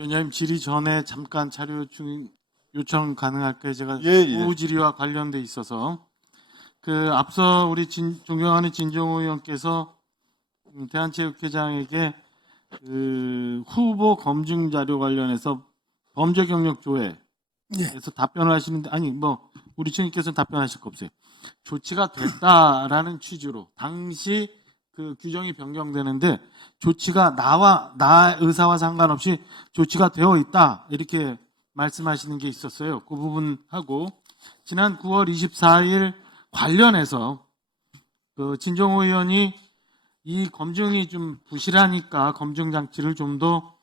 위원장님 질의 전에 잠깐 자료 요청 가능할까요? 제가 예. 오후 질의와 관련돼 있어서 앞서 우리 존경하는 진정호 의원께서 대한체육회장에게 후보 검증 자료 관련해서 범죄 경력 조회에서 답변을 하시는데 우리 측님께서는 답변하실 거 없어요. 조치가 됐다라는 취지로 당시 그 규정이 변경되는데 조치가 나 의사와 상관없이 조치가 되어 있다 이렇게 말씀하시는 게 있었어요. 그 부분하고 지난 9월 24일 관련해서 진정호 의원이 이 검증이 좀 부실하니까 검증 장치를 좀 더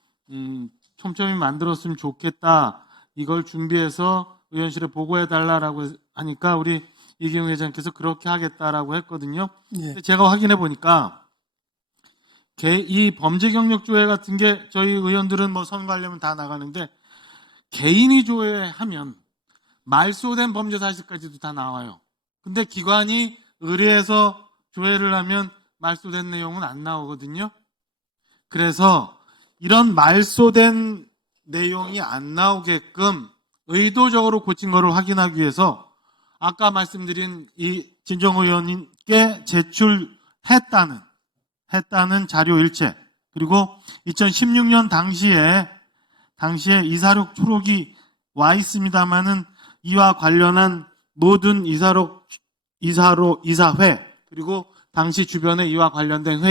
촘촘히 만들었으면 좋겠다. 이걸 준비해서 의원실에 보고해 달라라고 하니까 우리 이기용 회장께서 그렇게 하겠다라고 했거든요. 예. 제가 확인해 보니까 이 범죄 경력 조회 같은 게 저희 의원들은 뭐 선거하려면 다 나가는데 개인이 조회하면 말소된 범죄 사실까지도 다 나와요. 근데 기관이 의뢰해서 조회를 하면 말소된 내용은 안 나오거든요. 그래서 이런 말소된 내용이 안 나오게끔 의도적으로 고친 거를 확인하기 위해서 아까 말씀드린 이 진정호 의원님께 제출했다는 자료 일체, 그리고 2016년 당시에 이사록 초록이 와 있습니다만은 이와 관련한 모든 이사회, 그리고 당시 주변에 이와 관련된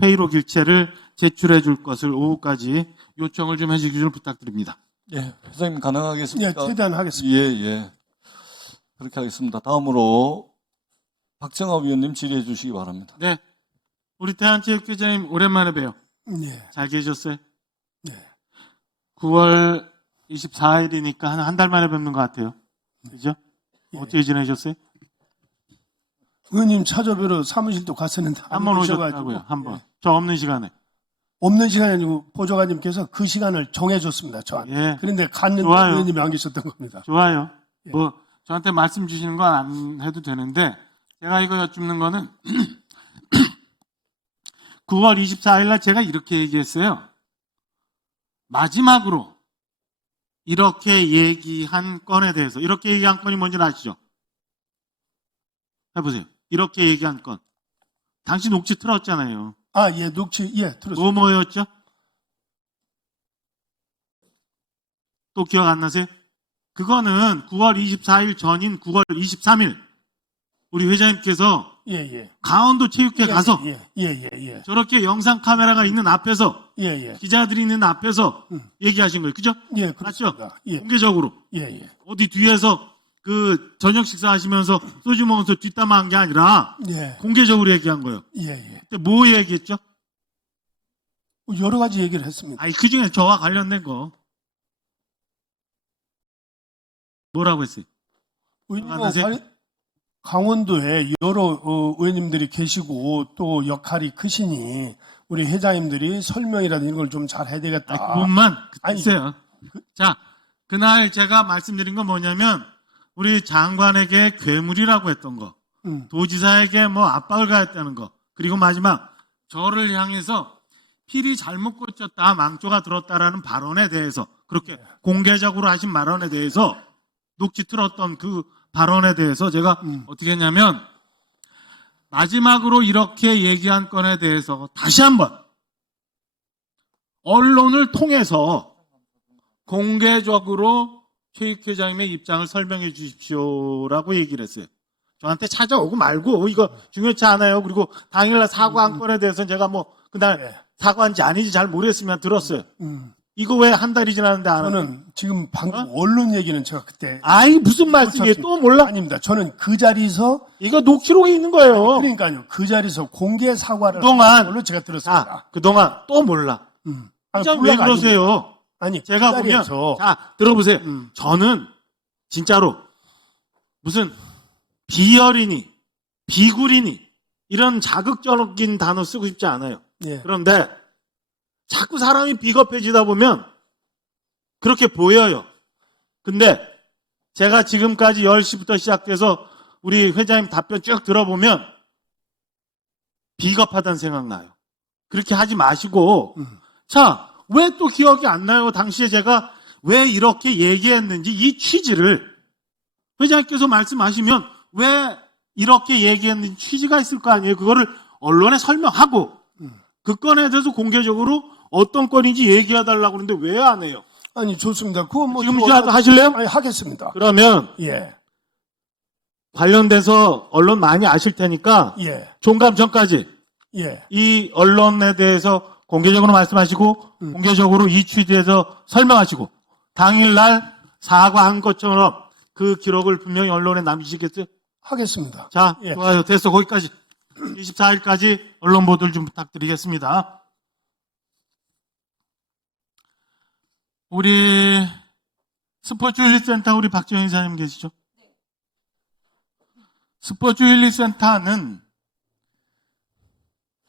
회의록 일체를 제출해 줄 것을 오후까지 요청을 좀 해주시길 부탁드립니다. 예, 회장님 가능하겠습니까? 예, 최대한 하겠습니다. 예. 그렇게 하겠습니다. 다음으로 박정합 위원님 질의해 주시기 바랍니다. 네. 우리 대한체육회장님 오랜만에 봬요. 예. 잘 계셨어요? 네. 9월 24일이니까 한 달 만에 뵙는 것 같아요. 그죠? 예. 어떻게 지내셨어요? 의원님 찾아뵈러 사무실도 갔었는데 한 번 오셔가지고. 오셨다고요. 한 번. 예. 저 없는 시간에. 없는 시간이 아니고 보좌관님께서 그 시간을 정해줬습니다. 저한테. 예. 그런데 갔는데 좋아요. 의원님이 안 계셨던 겁니다. 좋아요. 예. 뭐 저한테 말씀 주시는 건 안 해도 되는데 제가 이거 여쭙는 거는 9월 24일 날 제가 이렇게 얘기했어요. 마지막으로 이렇게 얘기한 건에 대해서, 이렇게 얘기한 건이 뭔지 아시죠? 해보세요. 이렇게 얘기한 건. 당신 녹취 틀었잖아요. 아, 예, 녹취, 예, 들었습니다. 뭐였죠? 또 기억 안 나세요? 그거는 9월 24일 전인 9월 23일 우리 회장님께서 예. 강원도 체육회 가서 예. 저렇게 영상 카메라가 있는 앞에서 예. 기자들이 있는 앞에서 얘기하신 거예요. 그죠? 예, 맞죠? 그렇습니다. 예. 공개적으로. 예. 어디 뒤에서 저녁 식사하시면서 소주 먹으면서 뒷담화한 게 아니라 예. 공개적으로 얘기한 거예요. 예. 그때 뭐 얘기했죠? 여러 가지 얘기를 했습니다. 그 중에 저와 관련된 거. 뭐라고 했어요? 의원님, 강원도에 여러 의원님들이 계시고 또 역할이 크시니 우리 회장님들이 설명이라든지 이런 걸 좀 잘 해야 되겠다. 그것만 아니, 있어요. 자, 그날 제가 말씀드린 건 뭐냐면 우리 장관에게 괴물이라고 했던 거, 도지사에게 뭐 압박을 가했다는 거, 그리고 마지막 저를 향해서 필이 잘못 꽂혔다, 망조가 들었다라는 발언에 대해서, 그렇게 공개적으로 하신 발언에 대해서 녹취 틀었던 그 발언에 대해서 제가 어떻게 했냐면 마지막으로 이렇게 얘기한 건에 대해서 다시 한번 언론을 통해서 공개적으로 체육회장님의 입장을 설명해 주십시오라고 얘기를 했어요. 저한테 찾아오고 말고 이거 중요치 않아요. 그리고 당일날 사과한 건에 대해서는 제가 뭐 그날 사과한지 아닌지 잘 모르겠으면 들었어요. 이거 왜 한 달이 지났는데 안 하는? 저는 지금 방금 언론 얘기는 제가 그때 무슨 말씀이에요? 또 몰라? 아닙니다. 저는 그 자리에서 이거 녹취록에 있는 거예요. 그러니까요. 그 자리에서 공개 사과를 그동안 한 걸로 제가 들었습니다. 그동안 또 몰라. 아니, 왜 몰라가 그러세요? 아니, 제가 그 보면 자리에서 들어보세요. 저는 진짜로 무슨 비열이니 비굴이니 이런 자극적인 단어 쓰고 싶지 않아요. 예. 그런데 자꾸 사람이 비겁해지다 보면 그렇게 보여요. 근데 제가 지금까지 10시부터 시작돼서 우리 회장님 답변 쭉 들어보면 비겁하다는 생각 나요. 그렇게 하지 마시고 자, 왜 또 기억이 안 나요? 당시에 제가 왜 이렇게 얘기했는지 이 취지를 회장님께서 말씀하시면 왜 이렇게 얘기했는지 취지가 있을 거 아니에요. 그거를 언론에 설명하고 그 건에 대해서 공개적으로 어떤 건인지 얘기해달라고 그러는데 왜 안 해요? 아니, 좋습니다. 그거 뭐. 지금이라도 하실래요? 아니, 하겠습니다. 그러면 예, 관련돼서 언론 많이 아실 테니까 예, 종감 전까지 예. 이 언론에 대해서 공개적으로 말씀하시고 공개적으로 이 취지에서 설명하시고 당일날 사과한 것처럼 그 기록을 분명히 언론에 남기시겠어요? 하겠습니다. 자, 예. 좋아요. 됐어. 거기까지. 24일까지 언론 보도를 좀 부탁드리겠습니다. 우리 스포츠윤리센터 우리 박정희 이사님 계시죠? 스포츠윤리센터는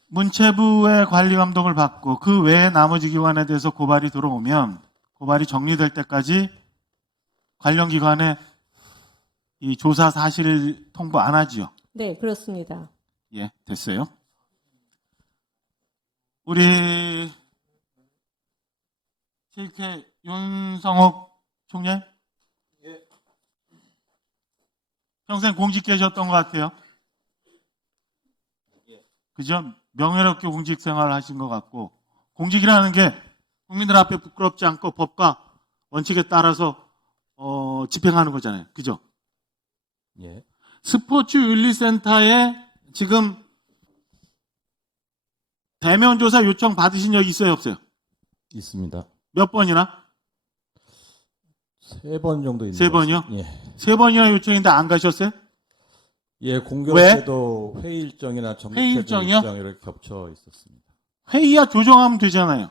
문체부의 관리 감독을 받고 그 외에 나머지 기관에 대해서 고발이 들어오면 고발이 정리될 때까지 관련 기관에 이 조사 사실 통보 안 하지요? 네, 그렇습니다. 예, 됐어요. 우리 실케 윤성옥 총장? 평생 공직 계셨던 것 같아요. 그죠? 명예롭게 공직 생활을 하신 것 같고, 공직이라는 게 국민들 앞에 부끄럽지 않고 법과 원칙에 따라서 집행하는 거잖아요. 그죠? 예, 스포츠윤리센터에 지금 대면 조사 요청 받으신 적 있어요, 없어요? 있습니다. 몇 번이나? 3번 정도 있는 세 것 번이요? 같습니다. 예. 3번이나 요청인데 안 가셨어요? 예, 공교롭 왜? 때도 회의 일정이나 회의 정기회의 일정이요? 일정 이렇게 겹쳐 있었습니다. 회의야 조정하면 되잖아요.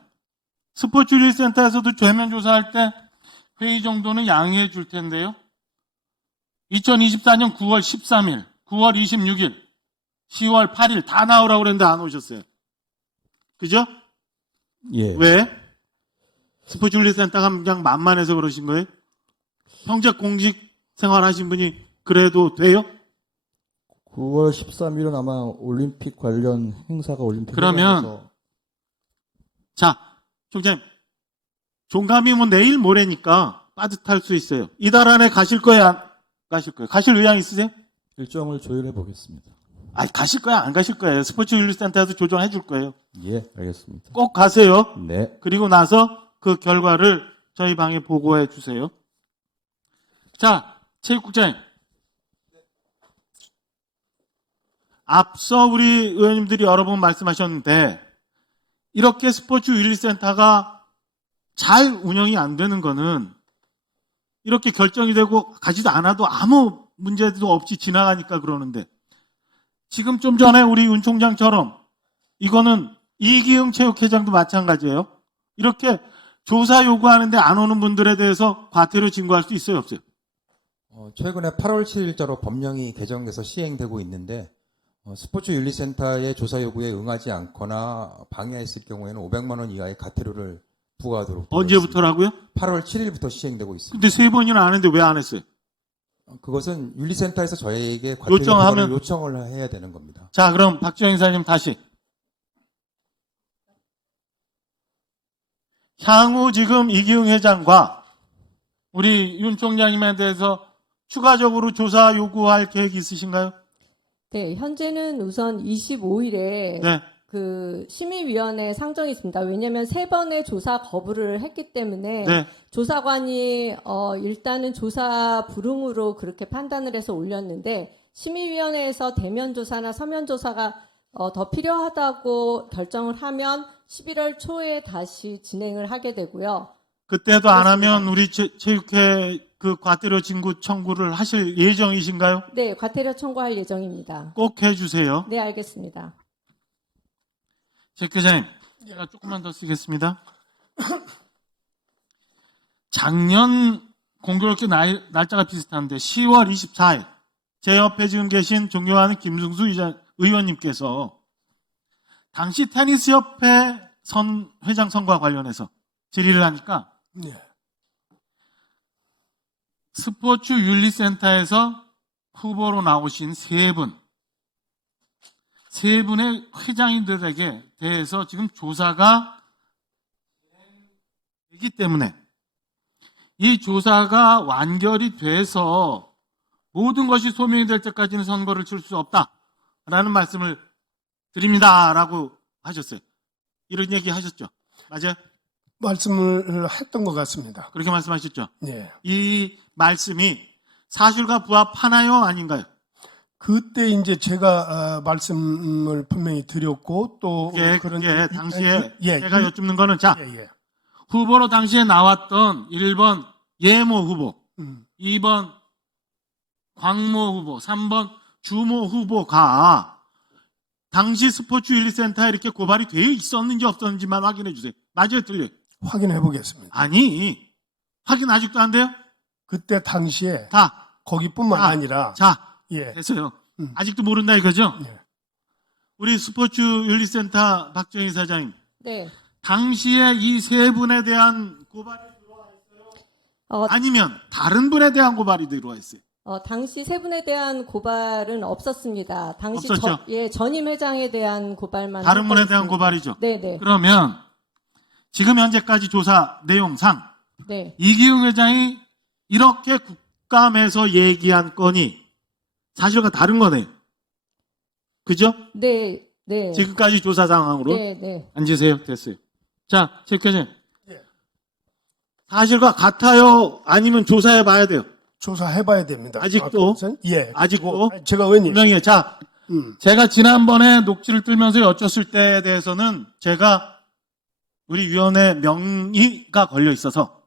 스포츠윤리센터에서도 대면 조사할 때 회의 정도는 양해해 줄 텐데요. 2024년 9월 13일, 9월 26일, 10월 8일 다 나오라고 그랬는데 안 오셨어요. 그죠? 예. 왜? 스포츠윤리센터가 그냥 만만해서 그러신 거예요? 평생 공직 생활하신 분이 그래도 돼요? 9월 13일은 아마 올림픽 관련 행사가 올림픽 그러면 회관에서 자, 총장님, 종감이 뭐 내일 모레니까 빠듯할 수 있어요. 이달 안에 가실 거예요? 안 가실 거예요? 가실 의향 있으세요? 일정을 조율해 보겠습니다. 아니, 가실 거야? 안 가실 거예요? 스포츠윤리센터에서 조정해 줄 거예요. 예, 알겠습니다. 꼭 가세요. 네. 그리고 나서 그 결과를 저희 방에 보고해 주세요. 자, 체육국장님. 앞서 우리 의원님들이 여러 번 말씀하셨는데 이렇게 스포츠윤리센터가 잘 운영이 안 되는 거는 이렇게 결정이 되고 가지도 않아도 아무 문제도 없이 지나가니까 그러는데 지금 좀 전에 우리 윤 총장처럼 이거는 이기흥 체육회장도 마찬가지예요. 이렇게 조사 요구하는데 안 오는 분들에 대해서 과태료 징구할 수 있어요, 없어요? 최근에 8월 7일자로 법령이 개정돼서 시행되고 있는데 스포츠윤리센터의 조사 요구에 응하지 않거나 방해했을 경우에는 500만 원 이하의 과태료를 부과하도록 되어 언제부터라고요? 있습니다. 8월 7일부터 시행되고 있습니다. 근데 3번이나 안 했는데 왜 안 했어요? 그것은 윤리센터에서 저희에게 과태료 요청하면- 부과를 요청을 해야 되는 겁니다. 자, 그럼 박주영 이사님 다시. 향후 지금 이기흥 회장과 우리 윤 총장님에 대해서 추가적으로 조사 요구할 계획 있으신가요? 네, 현재는 우선 25일에 네. 그 심의위원회 상정이 있습니다. 왜냐하면 3번의 조사 거부를 했기 때문에 네. 조사관이 일단은 조사 불응으로 그렇게 판단을 해서 올렸는데 심의위원회에서 대면 조사나 서면 조사가 더 필요하다고 결정을 하면 11월 초에 다시 진행을 하게 되고요. 그때도 안 그렇습니다. 하면 우리 체육회 그 과태료 징구 청구를 하실 예정이신가요? 네, 과태료 청구할 예정입니다. 꼭 해주세요. 네, 알겠습니다. 제 교장님, 제가 조금만 더 쓰겠습니다. 작년 공교롭게 날짜가 비슷한데 10월 24일 제 옆에 지금 계신 존경하는 김승수 의원님께서 당시 테니스협회 회장 선거와 관련해서 질의를 하니까 네. 스포츠윤리센터에서 후보로 나오신 세 분의 회장님들에게 대해서 지금 조사가 되기 때문에 이 조사가 완결이 돼서 모든 것이 소명이 될 때까지는 선거를 치를 수 없다라는 말씀을 드립니다라고 하셨어요. 이런 얘기 하셨죠? 맞아요? 말씀을 했던 것 같습니다. 그렇게 말씀하셨죠? 예. 이 말씀이 사실과 부합하나요? 아닌가요? 그때 이제 제가 말씀을 분명히 드렸고 또 그게 당시에 예, 제가 여쭙는 거는 자, 예. 후보로 당시에 나왔던 1번 예모 후보, 2번 광모 후보, 3번 주모 후보가 당시 스포츠윤리센터에 이렇게 고발이 되어 있었는지 없었는지만 확인해 주세요. 맞아요, 틀려요? 확인해 보겠습니다. 아니, 확인 아직도 안 돼요? 그때 당시에 다, 거기뿐만 아니라 자, 예. 됐어요. 아직도 모른다 이거죠? 예. 우리 스포츠윤리센터 박정희 사장님, 네. 당시에 이 세 분에 대한 고발이 들어와 있어요? 아니면 다른 분에 대한 고발이 들어와 있어요? 당시 세 분에 대한 고발은 없었습니다. 당시 없었죠? 전임 회장에 대한 고발만 다른 분에 하고 대한 있습니다. 고발이죠? 네네. 그러면 지금 현재까지 조사 내용상 네. 이기흥 회장이 이렇게 국감에서 얘기한 건이 사실과 다른 거네요. 그죠? 네. 네. 지금까지 조사 상황으로. 네. 네. 앉으세요. 됐어요. 자, 최 교수님. 사실과 같아요? 아니면 조사해 봐야 돼요? 조사해 봐야 됩니다. 아직도? 예. 아직도? 그리고 제가 의원님 분명히 자, 제가 지난번에 녹취를 뜨면서 여쭙을 때에 대해서는 제가 우리 위원회 명의가 걸려 있어서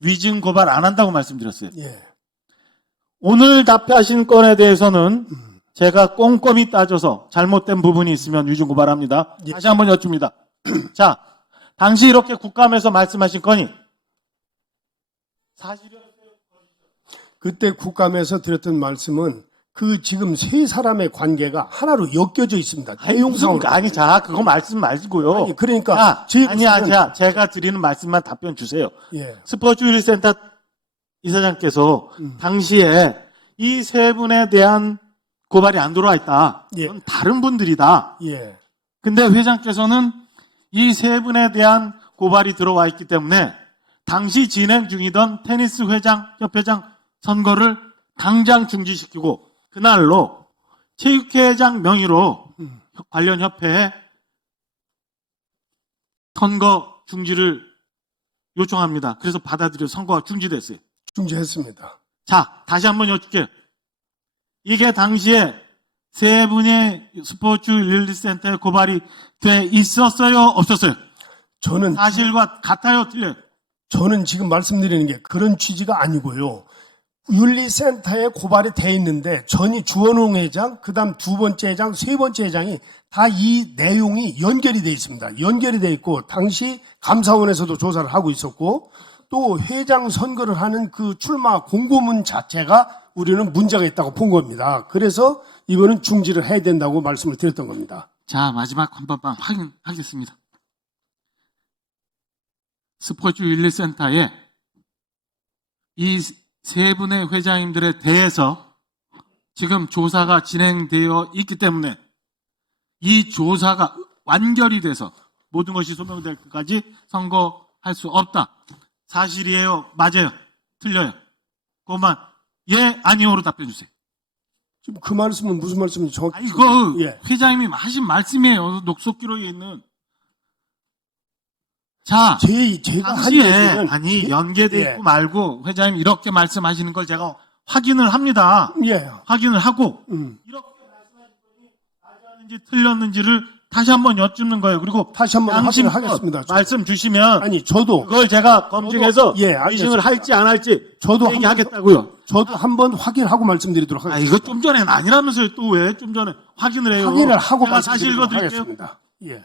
위증 고발 안 한다고 말씀드렸어요. 예. 오늘 답하신 건에 대해서는 제가 꼼꼼히 따져서 잘못된 부분이 있으면 위증 고발합니다. 예. 다시 한번 여쭙니다. 자, 당시 이렇게 국감에서 말씀하신 건이 사실이요? 그때 국감에서 드렸던 말씀은 그 지금 세 사람의 관계가 하나로 엮여져 있습니다. 내용상으로. 아니, 자, 그거 말씀 말고요. 아니, 그러니까 자, 제 아니야, 말씀은- 자, 제가 드리는 말씀만 답변 주세요. 예. 스포츠윤리센터 이사장께서 당시에 이 세 분에 대한 고발이 안 들어와 있다. 예. 그건 다른 분들이다. 예. 근데 회장께서는 이 세 분에 대한 고발이 들어와 있기 때문에 당시 진행 중이던 테니스 회장, 협회장 선거를 당장 중지시키고 그날로 체육회장 명의로 관련 협회에 선거 중지를 요청합니다. 그래서 받아들여 선거가 중지됐어요. 중지했습니다. 자, 다시 한번 여쭙게요. 이게 당시에 세 분의 스포츠 윤리센터에 고발이 돼 있었어요? 없었어요? 저는 사실과 같아요? 틀려요? 저는 지금 말씀드리는 게 그런 취지가 아니고요. 윤리센터에 고발이 돼 있는데 주원웅 회장, 그다음 두 번째 회장, 세 번째 회장이 다 이 내용이 연결이 돼 있습니다. 연결이 돼 있고 당시 감사원에서도 조사를 하고 있었고 또 회장 선거를 하는 그 출마 공고문 자체가 우리는 문제가 있다고 본 겁니다. 그래서 이거는 중지를 해야 된다고 말씀을 드렸던 겁니다. 자, 마지막 한 번만 확인하겠습니다. 스포츠 윤리센터에 이 세 분의 회장님들에 대해서 지금 조사가 진행되어 있기 때문에 이 조사가 완결이 돼서 모든 것이 소명될 때까지 선거할 수 없다. 사실이에요? 맞아요? 틀려요? 그것만 예, 아니오로 답해 주세요. 지금 그 말씀은 무슨 말씀인지 정확히. 아니, 이거 예. 회장님이 하신 말씀이에요. 녹취록 기록에 있는. 자, 제가 한 당시에 얘기는 아니 연계돼 예. 있고 말고 회장님 이렇게 말씀하시는 걸 제가 확인을 합니다. 예. 확인을 하고 이렇게 말씀하신 분이 맞았는지 틀렸는지를 다시 한번 여쭙는 거예요. 그리고 다시 한번 양심껏 확인을 하겠습니다. 말씀 주시면 아니 저도 그걸 제가 검증해서 예, 알겠습니다. 위증을 할지 안 할지 저도 얘기하겠다고요. 저도 한번 확인하고 말씀드리도록 아, 하겠습니다. 이거 좀 전에 아니라면서요. 또 왜 좀 전에 확인을 해요? 확인을 하고 제가 사실 말씀드리도록 읽어드릴게요. 하겠습니다. 예.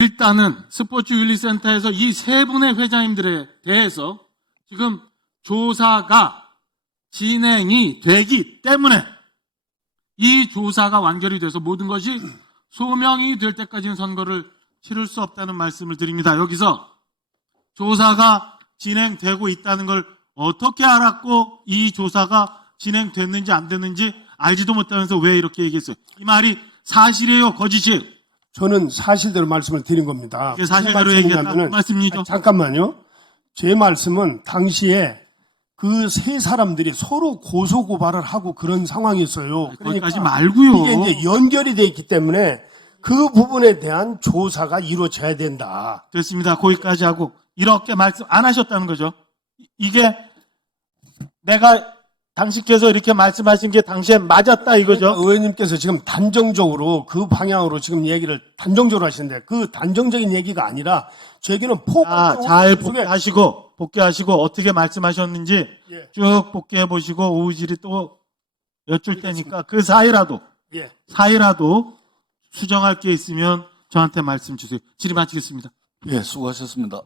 일단은 스포츠윤리센터에서 이 세 분의 회장님들에 대해서 지금 조사가 진행이 되기 때문에 이 조사가 완결이 돼서 모든 것이 소명이 될 때까지는 선거를 치를 수 없다는 말씀을 드립니다. 여기서 조사가 진행되고 있다는 걸 어떻게 알았고 이 조사가 진행됐는지 안 됐는지 알지도 못하면서 왜 이렇게 얘기했어요? 이 말이 사실이에요? 거짓이에요? 저는 사실대로 말씀을 드린 겁니다. 이게 사실대로 무슨 얘기했다 말씀이냐면은 말씀이죠. 잠깐만요. 제 말씀은 당시에 그 세 사람들이 서로 고소 고발을 하고 그런 상황이었어요. 거기까지 말고요. 이게 이제 연결이 돼 있기 때문에 그 부분에 대한 조사가 이루어져야 된다. 됐습니다. 거기까지 하고 이렇게 말씀 안 하셨다는 거죠. 이게 내가 당신께서 이렇게 말씀하신 게 당시에 맞았다 이거죠. 의원님께서 지금 단정적으로 그 방향으로 지금 얘기를 단정적으로 하시는데 그 단정적인 얘기가 아니라 저에게는 잘 복귀하시고 어떻게 말씀하셨는지 예. 쭉 복귀해 보시고 오후질이 또 여쭐 테니까 그 사이라도 예. 수정할 게 있으면 저한테 말씀 주세요. 질의 마치겠습니다. 예, 수고하셨습니다.